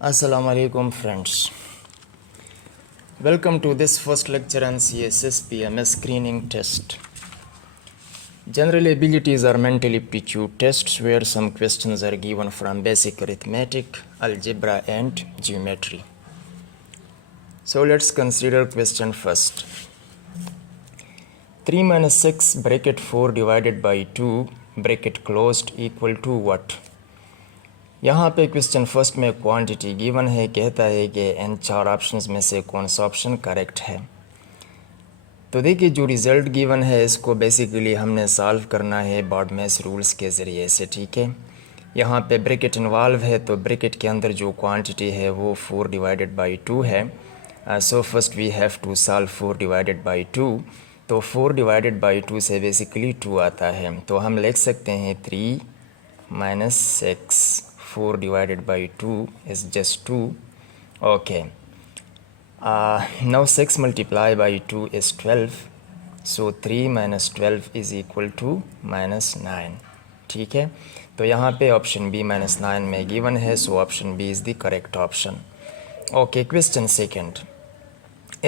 Assalamu alaikum friends. Welcome to this first lecture on CSS PMS screening test. General abilities are mental aptitude tests where some questions are given from basic arithmetic, algebra and geometry. So let's consider question first. 3 minus 6 bracket 4 divided by 2 bracket closed equal to what? यहाँ पे question first में quantity given है, कहता है कि इन चार options में से कौन सा ऑप्शन करेक्ट है। तो देखिए जो रिज़ल्ट गिवन है इसको बेसिकली हमने सॉल्व करना है बॉडमेस रूल्स के ज़रिए से, ठीक है। यहाँ पे ब्रैकेट इन्वॉल्व है तो ब्रैकेट के अंदर जो क्वांटिटी है वो 4 डिवाइडेड बाई 2 है। So first we have to solve 4 divided by 2। तो 4 डिवाइडेड बाई 2 से बेसिकली 2 आता है, तो हम लिख सकते हैं 3 minus 6. 4 divided by 2 is just 2. Okay. Now 6 multiplied by 2 is 12. So 3 minus 12 is equal to minus 9. ठीक है, तो यहाँ पे ऑप्शन बी माइनस 9 में गिवन है, so option B is the correct option. Okay, question second.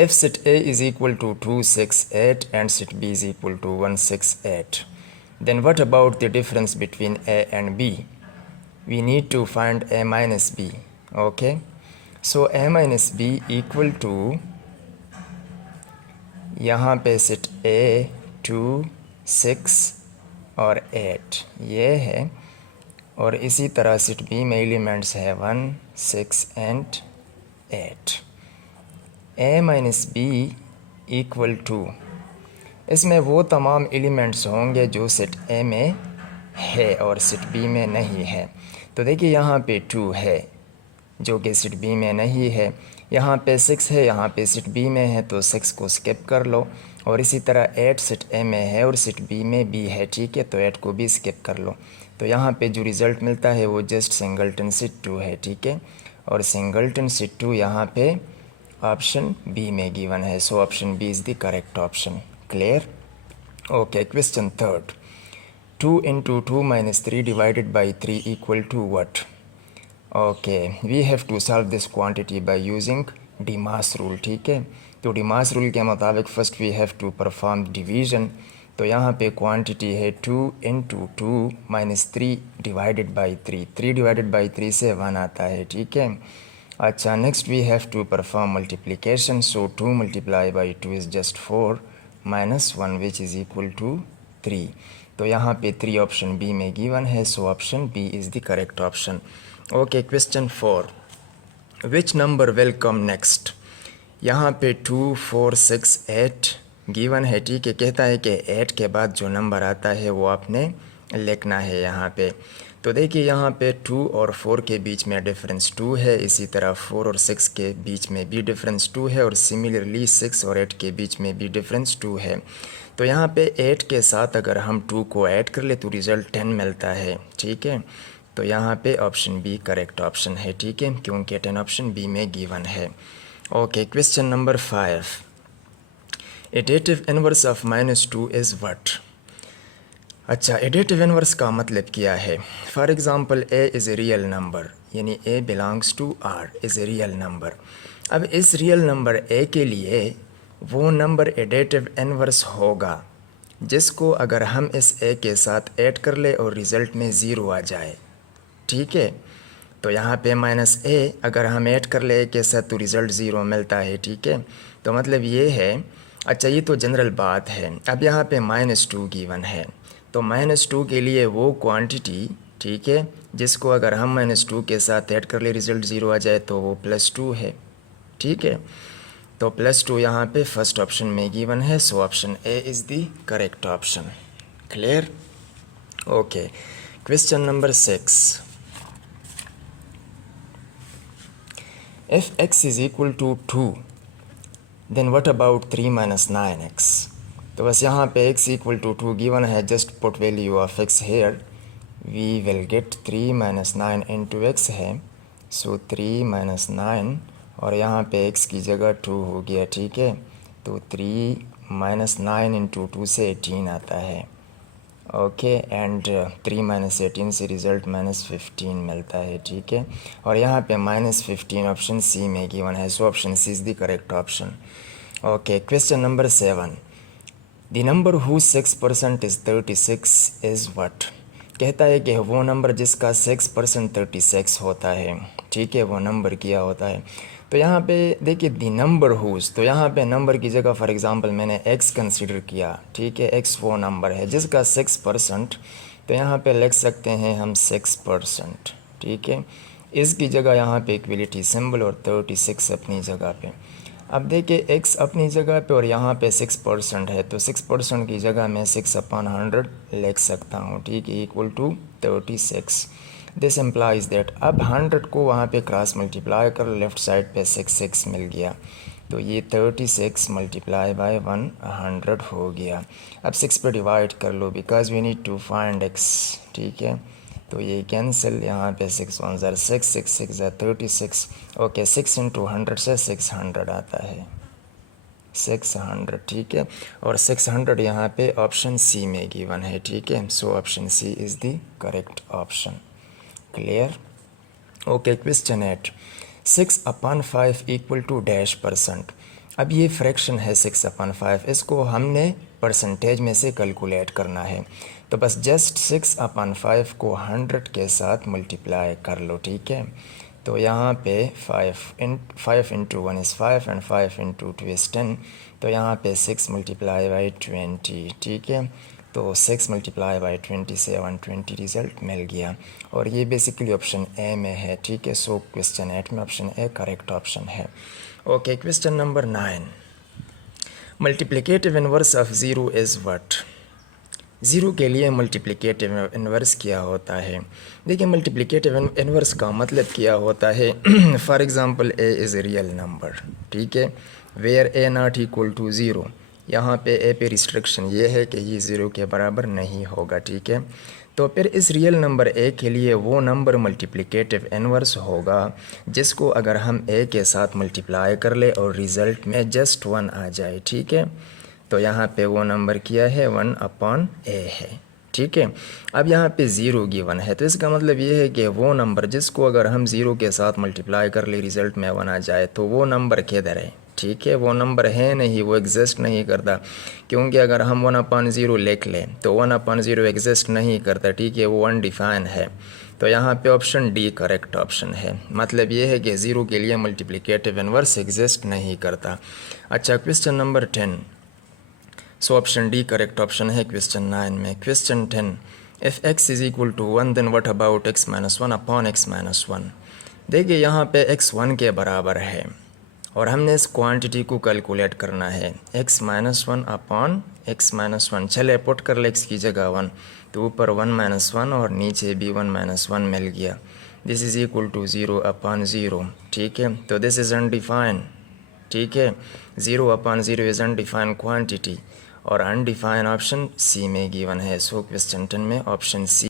If set A is equal to 2, 6, 8 and set B is equal to 1, 6, 8, then what about the difference between A and B? We need to find A minus B. Okay, so A minus B equal to, यहाँ पे set A 2, 6 और 8 ये है, और इसी तरह set B में elements है 1, 6 and 8। A minus B equal to, इसमें वो तमाम एलिमेंट्स होंगे जो सेट A में है और सेट B में नहीं है। तो देखिए यहाँ पे 2 है जो कि सेट B में नहीं है, यहाँ पे 6 है, यहाँ पे सेट B में है, तो 6 को स्किप कर लो, और इसी तरह 8 सेट A में है और सेट B में भी है, ठीक है, तो 8 को भी स्किप कर लो। तो यहाँ पे जो रिज़ल्ट मिलता है वो जस्ट सिंगलटन सेट 2 है, ठीक है, और सिंगलटन सेट 2 यहाँ पे ऑप्शन बी में गिवन है, so option B is the correct option. Clear? Okay, question third. 2 into 2 minus 3 divided by 3 equal to what? Okay, we have to solve this quantity by using Demas rule, ठीक है। तो Demas rule के मुताबिक first we have to perform division। तो यहाँ पे quantity है 2 into 2 minus 3 divided by 3। 3 divided by 3 से 1 आता है, ठीक है। अच्छा, next we have to perform multiplication। so 2 multiplied by 2 is just 4 minus 1 which is equal to 3। तो यहाँ पे 3 ऑप्शन बी में गिवन है, so option B is the correct option. Okay, question 4। Which number will come next? यहाँ पे 2, 4, 6, 8 given है, ठीक है। कहता है कि 8 के बाद जो नंबर आता है वो आपने लिखना है यहाँ पे। तो देखिए यहाँ पे 2 और 4 के बीच में डिफरेंस 2 है, इसी तरह 4 और 6 के बीच में भी डिफरेंस 2 है, और सिमिलरली 6 और 8 के बीच में भी डिफरेंस 2 है। तो यहाँ पे 8 के साथ अगर हम 2 को ऐड कर ले तो रिज़ल्ट 10 मिलता है, ठीक है। तो यहाँ पे ऑप्शन बी करेक्ट ऑप्शन है, ठीक है, क्योंकि 10 ऑप्शन बी में गिवन है। Okay, question number 5। Additive inverse of -2 is what? अच्छा, एडिटिव इनवर्स का मतलब क्या है? For example A is a real number, यानी A belongs to R is a real number. अब इस रियल नंबर ए के लिए वो नंबर एडिटिव इनवर्स होगा जिसको अगर हम इस ए के साथ ऐड कर ले और रिज़ल्ट में ज़ीरो आ जाए, ठीक है। तो यहाँ पे माइनस ए अगर हम ऐड कर ले ए के साथ तो रिज़ल्ट ज़ीरो मिलता है, ठीक है। तो मतलब ये है, अच्छा ये तो जनरल बात है। अब यहाँ पे -2 गिवन है, तो -2 के लिए वो क्वांटिटी, ठीक है, जिसको अगर हम -2 के साथ ऐड कर ले रिज़ल्ट ज़ीरो आ जाए तो वो +2 है, ठीक है। तो +2 यहाँ पे फर्स्ट ऑप्शन में गिवन है, so option A is the correct option. Clear? Okay, question number 6। If x is equal to 2 then what about 3 minus 9x? तो बस यहाँ पे x इक्वल टू 2 गिवन है, just put value of x here, we will get 3 minus 9 into x है, सो 3 minus 9 और यहाँ पे x की जगह 2 हो गया, ठीक है। तो 3 minus 9 into 2 से 18 आता है। ओके एंड 3 माइनस 18 से रिज़ल्ट -15 मिलता है, ठीक है। और यहाँ पे -15 ऑप्शन सी में गिवन है, so option C is the correct option. Okay, question number 7, the number whose 6% is 36 is what. कहता है कि वो नंबर जिसका 6% 36 होता है, ठीक है, वो नंबर क्या होता है। तो यहाँ पे देखिए दी नंबर हुज, तो यहाँ पे नंबर की जगह फॉर एग्जांपल मैंने x कंसीडर किया, ठीक है, x वो नंबर है जिसका 6%, तो यहाँ पे लिख सकते हैं हम 6%, ठीक है। इसकी जगह यहाँ पे इक्वलिटी सिंबल और 36 अपनी जगह पे। अब देखिए x अपनी जगह पे और यहाँ पे 6% है, तो 6% की जगह मैं 6/100 लिख सकता हूँ, ठीक है, equal to 36। This implies that अब 100 को वहाँ पे क्रॉस मल्टीप्लाई कर, लेफ़्ट साइड पे 6 मिल गया, तो ये 36 मल्टीप्लाई बाय 100 हो गया। अब 6 पे डिवाइड कर लो because we need to find x, ठीक है। तो ये कैंसिल, यहाँ पे 6 1 ज़र 6 6 6 ज़र 36। ओके, 6 इंटू 100 से 600 आता है, 600, ठीक है। और 600 यहाँ पे ऑप्शन सी में गिवन है, ठीक है, so option C is the correct option. Clear. Okay, question 8, 6/5 equal to dash %। अब ये फ्रैक्शन है 6/5, इसको हमने परसेंटेज में से कैलकुलेट करना है, तो बस जस्ट 6/5 को 100 के साथ मल्टीप्लाई कर लो, ठीक है। तो यहाँ पे 5 into 1 is 5 and 5 into 2 is 10, तो यहाँ पे 6 मल्टीप्लाई बाई 20, ठीक है। तो 6 मल्टीप्लाई बाई 20 से 120 रिज़ल्ट मिल गया, और ये बेसिकली ऑप्शन ए में है, ठीक है। सो क्वेश्चन 8 में ऑप्शन ए करेक्ट ऑप्शन है। Okay, question number 9, multiplicative inverse of zero is what. Zero के लिए मल्टीप्लिकेटिव इन्वर्स क्या होता है। देखिए मल्टीप्लिकेटिव इन्वर्स का मतलब क्या होता है। For example A is a real number, ठीक है, where A not equal to zero. यहाँ पे ए पे रिस्ट्रिक्शन ये है कि ये ज़ीरो के बराबर नहीं होगा, ठीक है। तो फिर इस रियल नंबर ए के लिए वो नंबर मल्टीप्लिकेटिव इन्वर्स होगा जिसको अगर हम ए के साथ मल्टीप्लाई कर ले और रिज़ल्ट में जस्ट 1 आ जाए, ठीक है। तो यहाँ पे वो नंबर क्या है, 1/a है, ठीक है। अब यहाँ पे ज़ीरो गिवन है, तो इसका मतलब ये है कि वो नंबर जिसको अगर हम ज़ीरो के साथ मल्टीप्लाई कर ले रिज़ल्ट में 1 आ जाए, तो वो नंबर किधर है, ठीक है, वो नंबर है नहीं, वो एग्जिस्ट नहीं करता, क्योंकि अगर हम 1/0 लिख लें तो 1/0 एग्जिस्ट नहीं करता, ठीक है, वो अनडिफाइन है। तो यहाँ पे ऑप्शन डी करेक्ट ऑप्शन है, मतलब ये है कि ज़ीरो के लिए मल्टीप्लिकेटिव इन्वर्स एग्जिस्ट नहीं करता। अच्छा, question number 10, so option D correct option है क्वेश्चन 9 में। Question 10, if x is equal to 1 then what about x-1 upon x-1। देखिए यहाँ पे x 1 के बराबर है और हमने इस क्वांटिटी को कैलकुलेट करना है, x-1 अपॉन x-1। चले पुट कर ले x की जगह 1, तो ऊपर 1-1 और नीचे भी 1-1 मिल गया। दिस इज़ इक्वल टू 0/0, ठीक है। तो दिस इज़ अनडिफाइंड, ठीक है, 0/0 इज़ अनडिफाइंड क्वांटिटी और अनडिफाइंड ऑप्शन सी में गिवन है। सो क्वेश्चन 10 में ऑप्शन सी